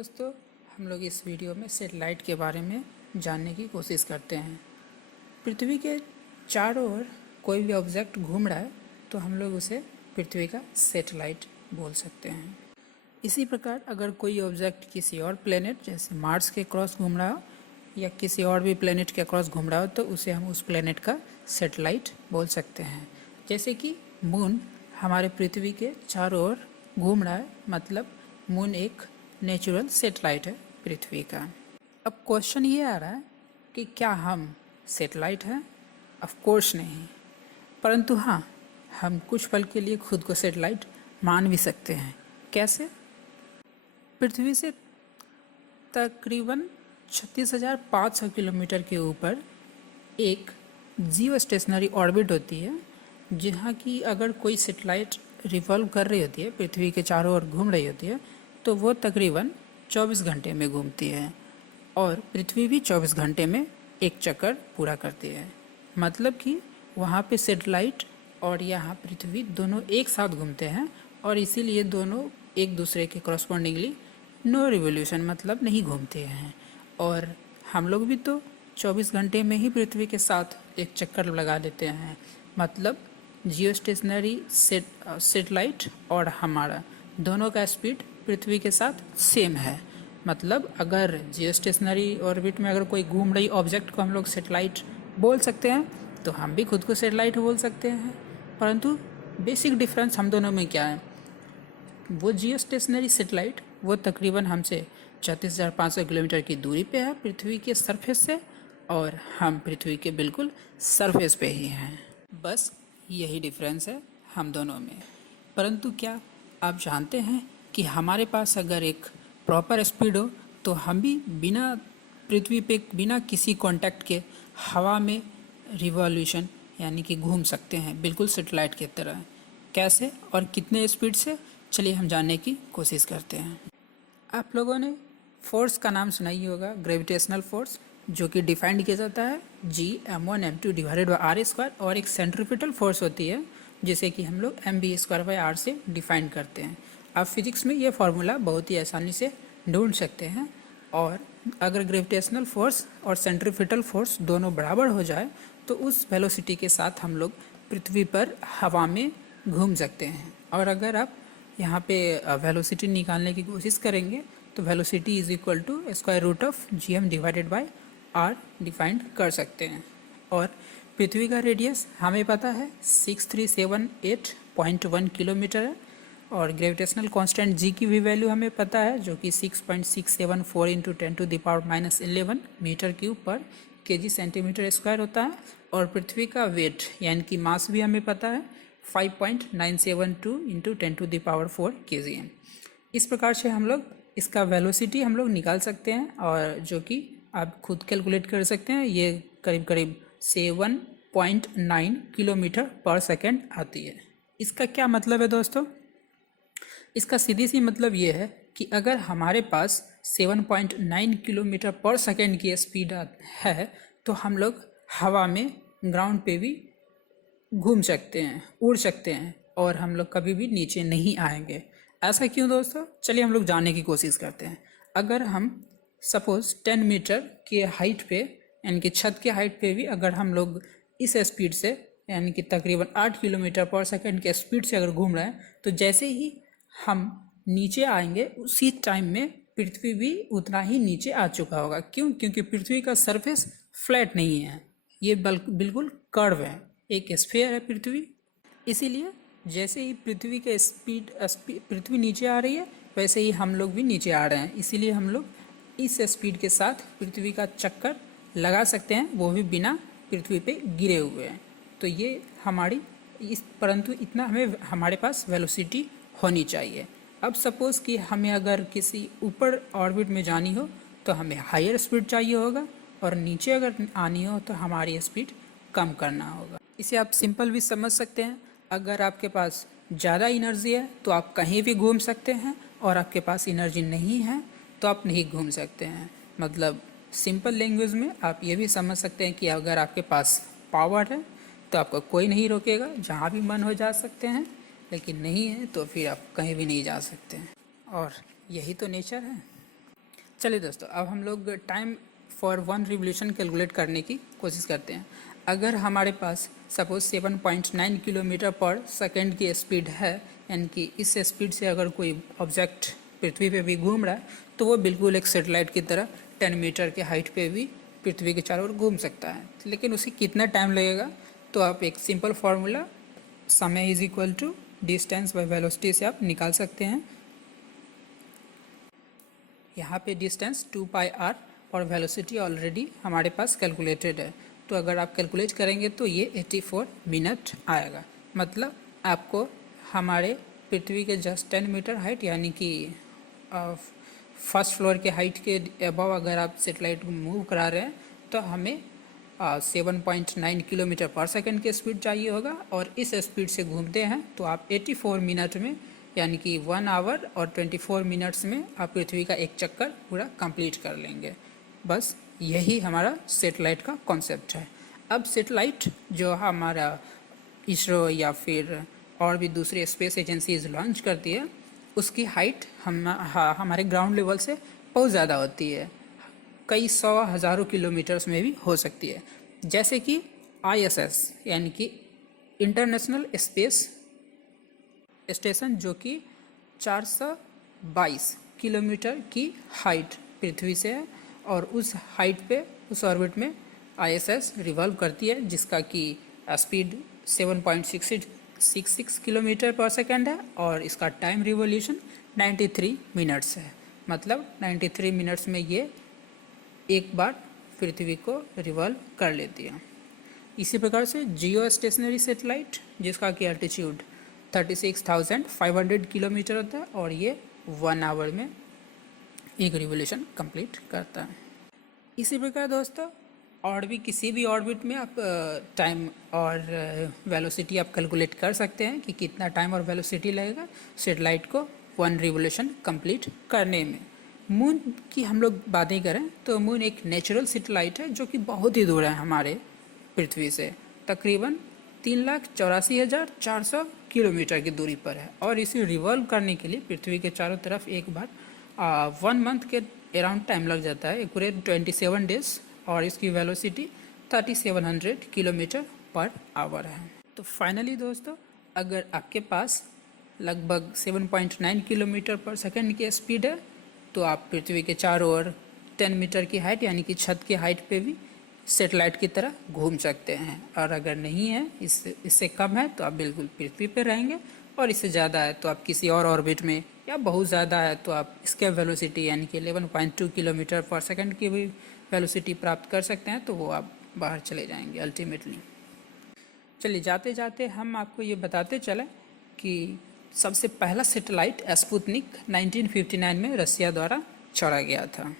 दोस्तों, हम लोग इस वीडियो में सैटेलाइट के बारे में जानने की कोशिश करते हैं। पृथ्वी के चारों ओर कोई भी ऑब्जेक्ट घूम रहा है तो हम लोग उसे पृथ्वी का सैटेलाइट बोल सकते हैं। इसी प्रकार अगर कोई ऑब्जेक्ट किसी और प्लेनेट जैसे मार्स के क्रॉस घूम रहा हो या किसी और भी प्लेनेट के क्रॉस घूम रहा हो तो उसे हम उस प्लेनेट का सैटेलाइट बोल सकते हैं। जैसे कि मून हमारे पृथ्वी के चारों ओर घूम रहा है, मतलब मून एक नेचुरल सैटेलाइट है पृथ्वी का। अब क्वेश्चन ये आ रहा है कि क्या हम सैटेलाइट हैं? ऑफ कोर्स नहीं, परंतु हाँ, हम कुछ पल के लिए खुद को सैटेलाइट मान भी सकते हैं। कैसे? पृथ्वी से तकरीबन 36,500 किलोमीटर के ऊपर एक जियो स्टेशनरी ऑर्बिट होती है, जहाँ की अगर कोई सैटेलाइट रिवॉल्व कर रही होती है, पृथ्वी के चारों ओर घूम रही होती है, तो वो तकरीबन 24 घंटे में घूमती है और पृथ्वी भी 24 घंटे में एक चक्कर पूरा करती है। मतलब कि वहाँ पे सैटेलाइट और यहाँ पृथ्वी दोनों एक साथ घूमते हैं और इसीलिए दोनों एक दूसरे के करस्पॉन्डिंगली नो रिवोल्यूशन मतलब नहीं घूमते हैं। और हम लोग भी तो 24 घंटे में ही पृथ्वी के साथ एक चक्कर लगा देते हैं। मतलब जियो स्टेशनरी सैटेलाइट और हमारा दोनों का स्पीड पृथ्वी के साथ सेम है। मतलब अगर जियो स्टेशनरी ऑर्बिट में अगर कोई घूम रही ऑब्जेक्ट को हम लोग सैटेलाइट बोल सकते हैं तो हम भी खुद को सैटेलाइट बोल सकते हैं। परंतु बेसिक डिफरेंस हम दोनों में क्या है? वो जियो स्टेशनरी सैटेलाइट वो तकरीबन हमसे 36,500 किलोमीटर की दूरी पे है पृथ्वी के सरफेस से, और हम पृथ्वी के बिल्कुल सरफेस पे ही हैं। बस यही डिफरेंस है हम दोनों में। परंतु क्या आप जानते हैं कि हमारे पास अगर एक प्रॉपर स्पीड हो तो हम भी बिना पृथ्वी पे बिना किसी कांटेक्ट के हवा में रिवॉल्यूशन यानी कि घूम सकते हैं, बिल्कुल सैटेलाइट की तरह। कैसे और कितने स्पीड से? चलिए हम जानने की कोशिश करते हैं। आप लोगों ने फोर्स का नाम सुना ही होगा, ग्रेविटेशनल फोर्स, जो कि डिफाइंड किया जाता है G(m1m2) divided by are square, और एक सेंट्रीपिटल फोर्स होती है जिसे कि हम लोग mv²/r से डिफाइन करते हैं। आप फिजिक्स में ये फार्मूला बहुत ही आसानी से ढूंढ सकते हैं। और अगर ग्रेविटेशनल फोर्स और सेंट्रीपिटल फोर्स दोनों बराबर हो जाए तो उस वेलोसिटी के साथ हम लोग पृथ्वी पर हवा में घूम सकते हैं। और अगर आप यहाँ पे वेलोसिटी निकालने की कोशिश करेंगे तो velocity is equal to √Gm divided by r defined कर सकते हैं। और पृथ्वी का रेडियस हमें पता है 6378.1 किलोमीटर है, और ग्रेविटेशनल कांस्टेंट g की भी वैल्यू हमें पता है, जो कि 6.674 इंटू 10⁻11 मीटर क्यूब पर kg सेंटीमीटर स्क्वायर होता है। और पृथ्वी का वेट यानी कि मास भी हमें पता है 5.972 इंटू 10⁻4 kgm। इस प्रकार से हम लोग इसका वेलोसिटी हम लोग निकाल सकते हैं, और जो कि आप खुद कैलकुलेट कर सकते हैं। ये करीब करीब 7.9 किलोमीटर पर सेकेंड आती है। इसका क्या मतलब है दोस्तों? इसका सीधी सी मतलब ये है कि अगर हमारे पास 7.9 किलोमीटर पर सेकेंड की स्पीड है तो हम लोग हवा में ग्राउंड पे भी घूम सकते हैं, उड़ सकते हैं, और हम लोग कभी भी नीचे नहीं आएंगे। ऐसा क्यों दोस्तों? चलिए हम लोग जानने की कोशिश करते हैं। अगर हम सपोज 10 मीटर के हाइट पे यानी कि छत के हाइट पे भी अगर हम लोग इस स्पीड से यानी कि तकरीबन 8 किलोमीटर पर सेकेंड के स्पीड से अगर घूम रहे हैं तो जैसे ही हम नीचे आएंगे उसी टाइम में पृथ्वी भी उतना ही नीचे आ चुका होगा। क्यों? क्योंकि पृथ्वी का सरफेस फ्लैट नहीं है, ये बिल्कुल कर्व है, एक स्फीयर है पृथ्वी। इसीलिए जैसे ही पृथ्वी का पृथ्वी नीचे आ रही है वैसे ही हम लोग भी नीचे आ रहे हैं। इसीलिए हम लोग इस स्पीड के साथ पृथ्वी का चक्कर लगा सकते हैं, वो भी बिना पृथ्वी पे गिरे हुए हैं। तो ये हमारी परंतु इतना हमारे पास वेलोसिटी होनी चाहिए। अब सपोज़ कि हमें अगर किसी ऊपर ऑर्बिट में जानी हो तो हमें हायर स्पीड चाहिए होगा, और नीचे अगर आनी हो तो हमारी स्पीड कम करना होगा। इसे आप सिंपल भी समझ सकते हैं। अगर आपके पास ज़्यादा एनर्जी है तो आप कहीं भी घूम सकते हैं, और आपके पास एनर्जी नहीं है तो आप नहीं घूम सकते हैं। मतलब सिंपल लैंग्वेज में आप ये भी समझ सकते हैं कि अगर आपके पास पावर है तो आपको कोई नहीं रोकेगा, जहाँ भी मन हो जा सकते हैं, लेकिन नहीं है तो फिर आप कहीं भी नहीं जा सकते हैं। और यही तो नेचर है। चलिए दोस्तों, अब हम लोग time for one revolution calculate करने की कोशिश करते हैं। अगर हमारे पास सपोज 7.9 किलोमीटर पर सेकेंड की स्पीड है, यानी कि इस स्पीड से अगर कोई ऑब्जेक्ट पृथ्वी पे भी घूम रहा है तो वो बिल्कुल एक सैटेलाइट की तरह 10 मीटर के हाइट पे भी पृथ्वी के चारों ओर घूम सकता है। लेकिन उसे कितना टाइम लगेगा, तो आप एक सिंपल फार्मूला समय is equal to distance by velocity से आप निकाल सकते हैं। यहाँ पे डिस्टेंस 2πr और वेलोसिटी ऑलरेडी हमारे पास कैलकुलेटेड है, तो अगर आप कैलकुलेट करेंगे तो ये 84 मिनट आएगा। मतलब आपको हमारे पृथ्वी के जस्ट 10 मीटर हाइट, यानी कि फर्स्ट फ्लोर के हाइट के अबव अगर आप सेटेलाइट को मूव करा रहे हैं तो हमें 7.9 किलोमीटर पर सेकेंड की स्पीड चाहिए होगा, और इस स्पीड से घूमते हैं तो आप 84 मिनट में, यानी कि 1 आवर और 24 मिनट्स में आप पृथ्वी का एक चक्कर पूरा कंप्लीट कर लेंगे। बस यही हमारा सेटेलाइट का कॉन्सेप्ट है। अब सेटेलाइट जो हमारा इसरो या फिर और भी दूसरी स्पेस एजेंसीज लॉन्च करती है, उसकी हाइट हमारे ग्राउंड लेवल से बहुत ज़्यादा होती है, कई सौ हज़ारों किलोमीटर्स में भी हो सकती है। जैसे कि ISS यानी कि इंटरनेशनल स्पेस स्टेशन, जो कि 422 किलोमीटर की हाइट पृथ्वी से है, और उस हाइट पे, उस ऑर्बिट में ISS रिवॉल्व करती है, जिसका कि स्पीड 7.66 किलोमीटर पर सेकेंड है, और इसका टाइम रिवॉल्यूशन 93 मिनट्स है। मतलब 93 मिनट्स में ये एक बार पृथ्वी को रिवॉल्व कर लेती है। इसी प्रकार से जियो स्टेशनरी सेटेलाइट, जिसका कि एल्टीट्यूड 36,500 किलोमीटर होता है, और ये 1 आवर में एक रिवोल्यूशन कंप्लीट करता है। इसी प्रकार दोस्तों, और भी किसी भी ऑर्बिट में आप टाइम और वेलोसिटी आप कैलकुलेट कर सकते हैं कि कितना टाइम और वेलोसिटी लगेगा सेटेलाइट को 1 रिवोल्यूशन कंप्लीट करने में। मून की हम लोग बातें करें तो मून एक नेचुरल सेटेलाइट है जो कि बहुत ही दूर है हमारे पृथ्वी से, तकरीबन 3,84,400 किलोमीटर की दूरी पर है, और इसे रिवॉल्व करने के लिए पृथ्वी के चारों तरफ एक बार 1 मंथ के अराउंड टाइम लग जाता है, एक्यूरेट 27 डेज, और इसकी वेलोसिटी 3700 किलोमीटर पर आवर है। तो फाइनली दोस्तों, अगर आपके पास लगभग 7.9 किलोमीटर पर सेकेंड की स्पीड है तो आप पृथ्वी के चारों ओर 10 मीटर की हाइट, यानी कि छत की हाइट पे भी सेटेलाइट की तरह घूम सकते हैं। और अगर नहीं है, इससे कम है, तो आप बिल्कुल पृथ्वी पे रहेंगे, और इससे ज़्यादा है तो आप किसी और ऑर्बिट में, या बहुत ज़्यादा है तो आप इसके वेलोसिटी यानी कि 11.2 किलोमीटर पर सेकेंड की भी वेलोसिटी प्राप्त कर सकते हैं, तो वो आप बाहर चले जाएंगे अल्टीमेटली। चलिए, जाते जाते हम आपको ये बताते चलें कि सबसे पहला सैटेलाइट स्पुतनिक 1959 में रसिया द्वारा छोड़ा गया था।